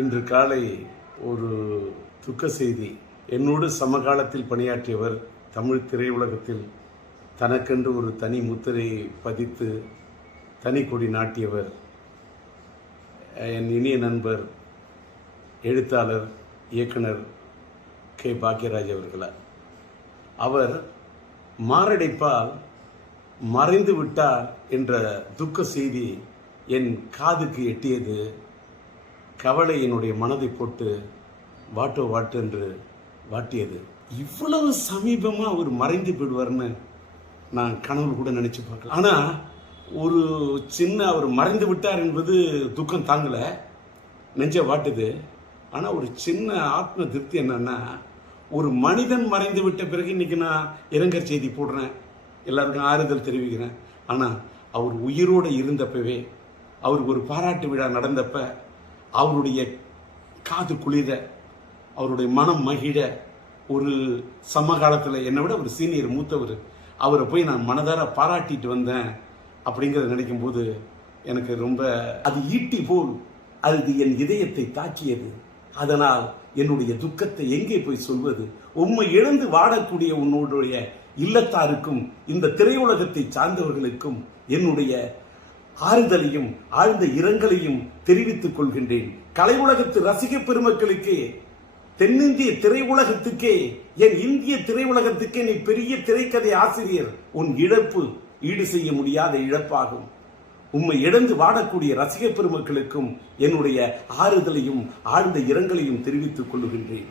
இன்று காலை ஒரு துக்க செய்தி. என்னோடு சமகாலத்தில் பணியாற்றியவர், தமிழ் திரையுலகத்தில் தனக்கென்று ஒரு தனி முத்திரை பதித்து தனி கொடி நாட்டியவர், என் இனிய நண்பர் எழுத்தாளர் இயக்குனர் கே. பாக்யராஜ் அவர்களார். அவர் மாரடைப்பால் மறைந்து விட்டார் என்ற துக்க செய்தி என் காதுக்கு எட்டியது. கவலை என்னுடைய மனதை போட்டு வாட்டு என்று வாட்டியது. இவ்வளவு சமீபமாக அவர் மறைந்து போயிடுவார்னு நான் கனவு கூட நினைச்சு பார்க்கல. ஆனால் ஒரு சின்ன அவர் மறைந்து விட்டார் என்பது துக்கம் தாங்கல, நெஞ்ச வாட்டுது. ஆனால் ஒரு சின்ன ஆத்ம திருப்தி என்னன்னா, ஒரு மனிதன் மறைந்து விட்ட பிறகு இன்னைக்கு நான் இரங்கல் செய்தி போடுறேன், எல்லாருக்கும் ஆறுதல் தெரிவிக்கிறேன். ஆனால் அவர் உயிரோடு இருந்தப்பவே, அவருக்கு ஒரு பாராட்டு விழா நடந்தப்ப அவருடைய காது குளிர, அவருடைய மனம் மகிழ, ஒரு சமகாலத்தில் என்னை விட ஒரு சீனியர் மூத்தவர், அவரை போய் நான் மனதார பாராட்டிட்டு வந்தேன் அப்படிங்கிறத நினைக்கும் போது எனக்கு ரொம்ப அது ஈட்டி போல் அது என் இதயத்தை தாக்கியது. அதனால் என்னுடைய துக்கத்தை எங்கே போய் சொல்வது? உம்மை இழந்து வாடக்கூடிய உன்னுடைய இல்லத்தாருக்கும் இந்த திரையுலகத்தை சார்ந்தவர்களுக்கும் என்னுடைய ஆறுதலையும் ஆழ்ந்த இரங்கலையும் தெரிவித்துக் கொள்கின்றேன். கலை உலகத்து ரசிக பெருமக்களுக்கு, தென்னிந்திய திரையுலகத்துக்கே, என் இந்திய திரையுலகத்துக்கே நீ பெரிய திரைக்கதை ஆசிரியர். உன் இழப்பு ஈடு செய்ய முடியாத இழப்பாகும். உம்மை இழந்து வாடக்கூடிய ரசிக பெருமக்களுக்கும் என்னுடைய ஆறுதலையும் ஆழ்ந்த இரங்கலையும் தெரிவித்துக் கொள்கின்றேன்.